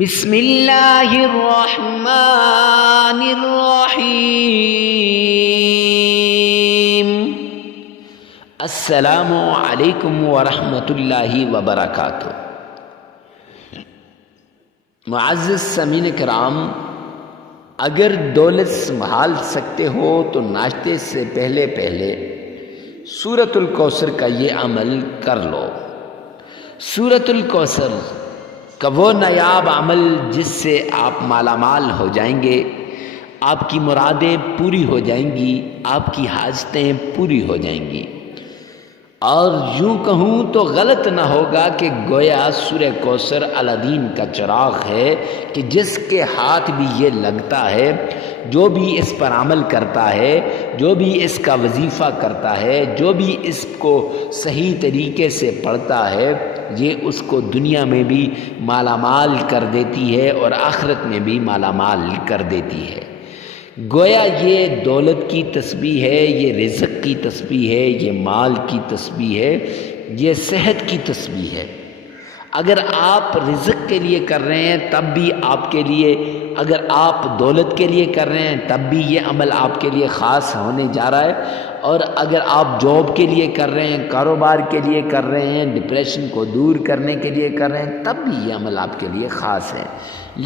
بسم اللہ الرحمن الرحیم۔ السلام علیکم ورحمۃ اللہ وبرکاتہ۔ معزز سامعین کرام، اگر دولت سنبھال سکتے ہو تو ناشتے سے پہلے سورۃ الکوثر کا یہ عمل کر لو۔ سورۃ الکوثر کا وہ نایاب عمل جس سے آپ مالا مال ہو جائیں گے، آپ کی مرادیں پوری ہو جائیں گی، آپ کی حاجتیں پوری ہو جائیں گی۔ اور یوں کہوں تو غلط نہ ہوگا کہ گویا سورہ کوثر الدین کا چراغ ہے کہ جس کے ہاتھ بھی یہ لگتا ہے، جو بھی اس پر عمل کرتا ہے، جو بھی اس کا وظیفہ کرتا ہے، جو بھی اس کو صحیح طریقے سے پڑھتا ہے، یہ اس کو دنیا میں بھی مالا مال کر دیتی ہے اور آخرت میں بھی مالا مال کر دیتی ہے۔ گویا یہ دولت کی تسبیح ہے، یہ رزق کی تسبیح ہے، یہ مال کی تسبیح ہے، یہ صحت کی تسبیح ہے۔ اگر آپ رزق کے لیے کر رہے ہیں تب بھی آپ کے لیے، اگر آپ دولت کے لیے کر رہے ہیں تب بھی یہ عمل آپ کے لیے خاص ہونے جا رہا ہے، اور اگر آپ جاب کے لیے کر رہے ہیں، کاروبار کے لیے کر رہے ہیں، ڈپریشن کو دور کرنے کے لیے کر رہے ہیں، تب بھی یہ عمل آپ کے لیے خاص ہے۔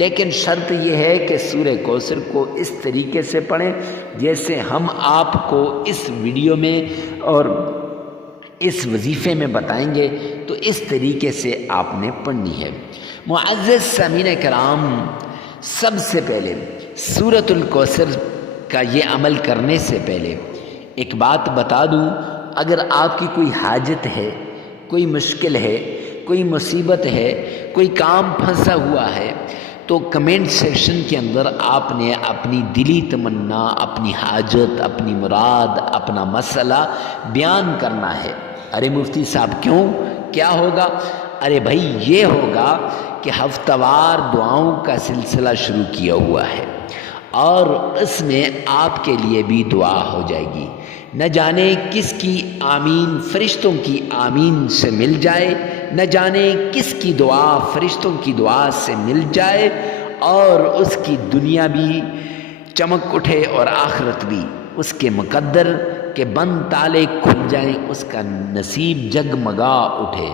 لیکن شرط یہ ہے کہ سورہ کوثر کو اس طریقے سے پڑھیں جیسے ہم آپ کو اس ویڈیو میں اور اس وظیفے میں بتائیں گے، تو اس طریقے سے آپ نے پڑھنی ہے۔ معزز سامعین کرام، سب سے پہلے سورۃ الکوثر کا یہ عمل کرنے سے پہلے ایک بات بتا دوں، اگر آپ کی کوئی حاجت ہے، کوئی مشکل ہے، کوئی مصیبت ہے، کوئی کام پھنسا ہوا ہے، تو کمنٹ سیکشن کے اندر آپ نے اپنی دلی تمنا، اپنی حاجت، اپنی مراد، اپنا مسئلہ بیان کرنا ہے۔ ارے مفتی صاحب کیوں؟ کیا ہوگا؟ ارے بھائی یہ ہوگا کہ ہفتہ وار دعاؤں کا سلسلہ شروع کیا ہوا ہے، اور اس میں آپ کے لیے بھی دعا ہو جائے گی۔ نہ جانے کس کی آمین فرشتوں کی آمین سے مل جائے، نہ جانے کس کی دعا فرشتوں کی دعا سے مل جائے، اور اس کی دنیا بھی چمک اٹھے اور آخرت بھی، اس کے مقدر کے بند تالے کھل جائیں، اس کا نصیب جگمگا اٹھے،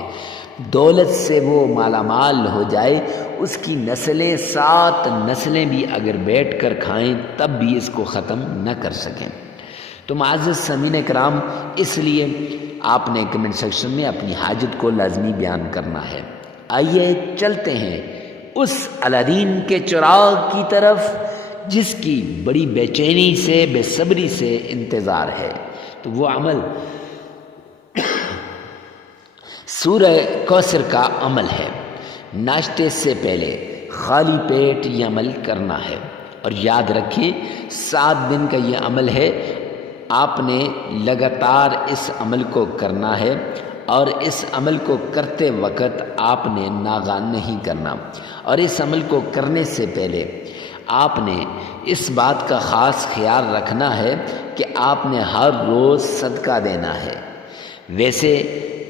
دولت سے وہ مالا مال ہو جائے، اس کی نسلیں 7 نسلیں بھی اگر بیٹھ کر کھائیں تب بھی اس کو ختم نہ کر سکیں۔ تو معزز سامعین کرام، اس لیے آپ نے کمنٹ سیکشن میں اپنی حاجت کو لازمی بیان کرنا ہے۔ آئیے چلتے ہیں اس الدین کے چراغ کی طرف جس کی بڑی بے چینی سے، بے صبری سے انتظار ہے۔ تو وہ عمل سورہ کوثر کا عمل ہے۔ ناشتے سے پہلے خالی پیٹ یہ عمل کرنا ہے، اور یاد رکھیں 7 دن کا یہ عمل ہے، آپ نے لگاتار اس عمل کو کرنا ہے، اور اس عمل کو کرتے وقت آپ نے ناغہ نہیں کرنا، اور اس عمل کو کرنے سے پہلے آپ نے اس بات کا خاص خیال رکھنا ہے کہ آپ نے ہر روز صدقہ دینا ہے۔ ویسے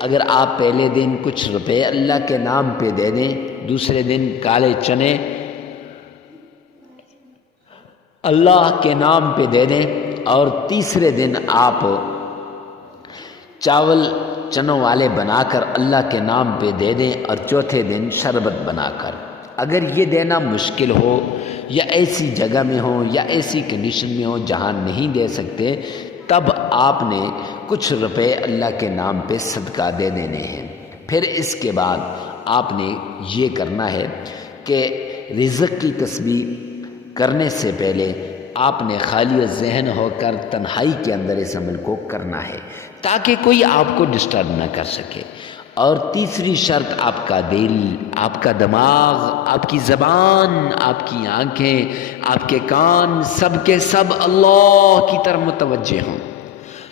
اگر آپ پہلے دن کچھ روپے اللہ کے نام پہ دے دیں، دوسرے دن کالے چنے اللہ کے نام پہ دے دیں، اور تیسرے دن آپ چاول چنوں والے بنا کر اللہ کے نام پہ دے دیں، اور چوتھے دن شربت بنا کر، اگر یہ دینا مشکل ہو، یا ایسی جگہ میں ہو، یا ایسی کنڈیشن میں ہو جہاں نہیں دے سکتے، تب آپ نے کچھ روپے اللہ کے نام پہ صدقہ دے دینے ہیں۔ پھر اس کے بعد آپ نے یہ کرنا ہے کہ رزق کی تسبیح کرنے سے پہلے آپ نے خالی ذہن ہو کر تنہائی کے اندر اس عمل کو کرنا ہے، تاکہ کوئی آپ کو ڈسٹرب نہ کر سکے۔ اور تیسری شرط، آپ کا دل، آپ کا دماغ، آپ کی زبان، آپ کی آنکھیں، آپ کے کان، سب کے سب اللہ کی طرف متوجہ ہوں۔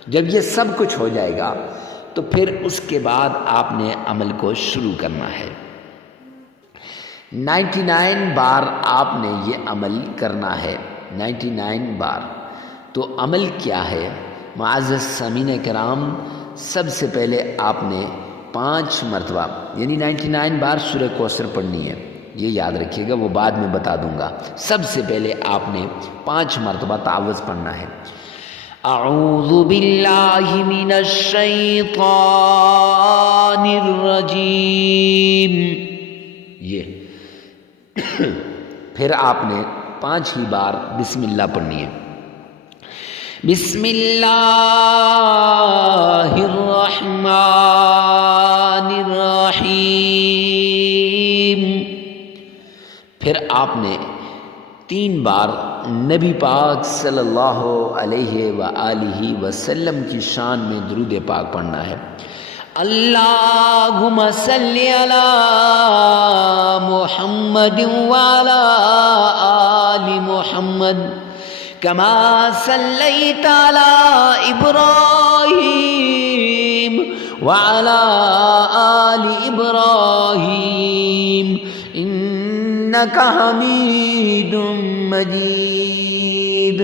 جب یہ سب کچھ ہو جائے گا تو پھر اس کے بعد آپ نے عمل کو شروع کرنا ہے۔ 99 بار آپ نے یہ عمل کرنا ہے، 99 بار۔ تو عمل کیا ہے معزز سامعین کرام؟ سب سے پہلے آپ نے 5 مرتبہ یعنی 99 بار سورہ کوثر پڑھنی ہے۔ یہ یاد رکھیے گا، وہ بعد میں بتا دوں گا۔ سب سے پہلے آپ نے 5 مرتبہ تعوذ پڑھنا ہے۔ اعوذ باللہ من الشیطان الرجیم، یہ پھر آپ نے 5 ہی بار بسم اللہ پڑھنی ہے۔ بسم اللہ الرحمن الرحیم، پھر آپ نے 3 بار نبی پاک صلی اللہ علیہ وآلہ وسلم کی شان میں درود پاک پڑھنا ہے۔ اللہم صلی علی محمد وعلی آل محمد کما صلیت علی ابراہیم وعلی آل ابراہیم انک حمید مجید،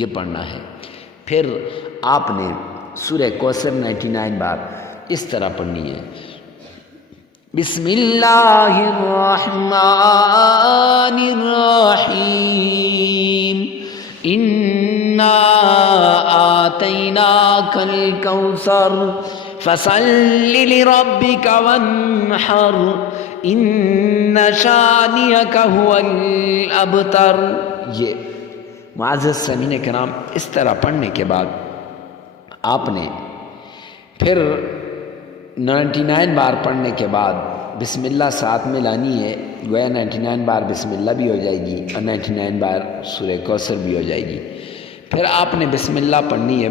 یہ پڑھنا ہے۔ پھر آپ نے سورہ کوثر 99 بار اس طرح پڑھنی ہے۔ بسم اللہ الرحمن الرحیم انا آتیناک الکوثر فصل لربک وانحر ان شانئک هو الابتر۔ یہ معزز سامعین کرام، اس طرح پڑھنے کے بعد آپ نے پھر 99 بار پڑھنے کے بعد بسم اللہ ساتھ میں لانی ہے، گویا 99 بار بسم اللہ بھی ہو جائے گی اور 99 بار سورہ کوثر بھی ہو جائے گی۔ پھر آپ نے بسم اللہ پڑھنی ہے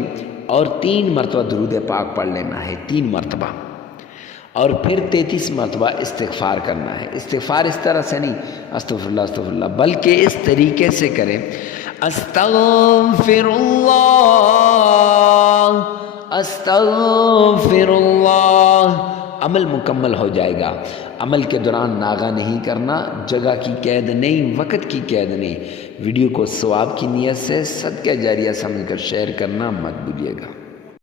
اور 3 مرتبہ درود پاک پڑھ لینا ہے، 3 مرتبہ، اور پھر 33 مرتبہ استغفار کرنا ہے۔ استغفار اس طرح سے نہیں استغفر اللہ استغفر اللہ، بلکہ اس طریقے سے کریں استغفر اللہ استغفر اللہ، عمل مکمل ہو جائے گا۔ عمل کے دوران ناغہ نہیں کرنا، جگہ کی قید نہیں، وقت کی قید نہیں۔ ویڈیو کو ثواب کی نیت سے صدقہ جاریہ سمجھ کر شیئر کرنا مت بھولیے گا۔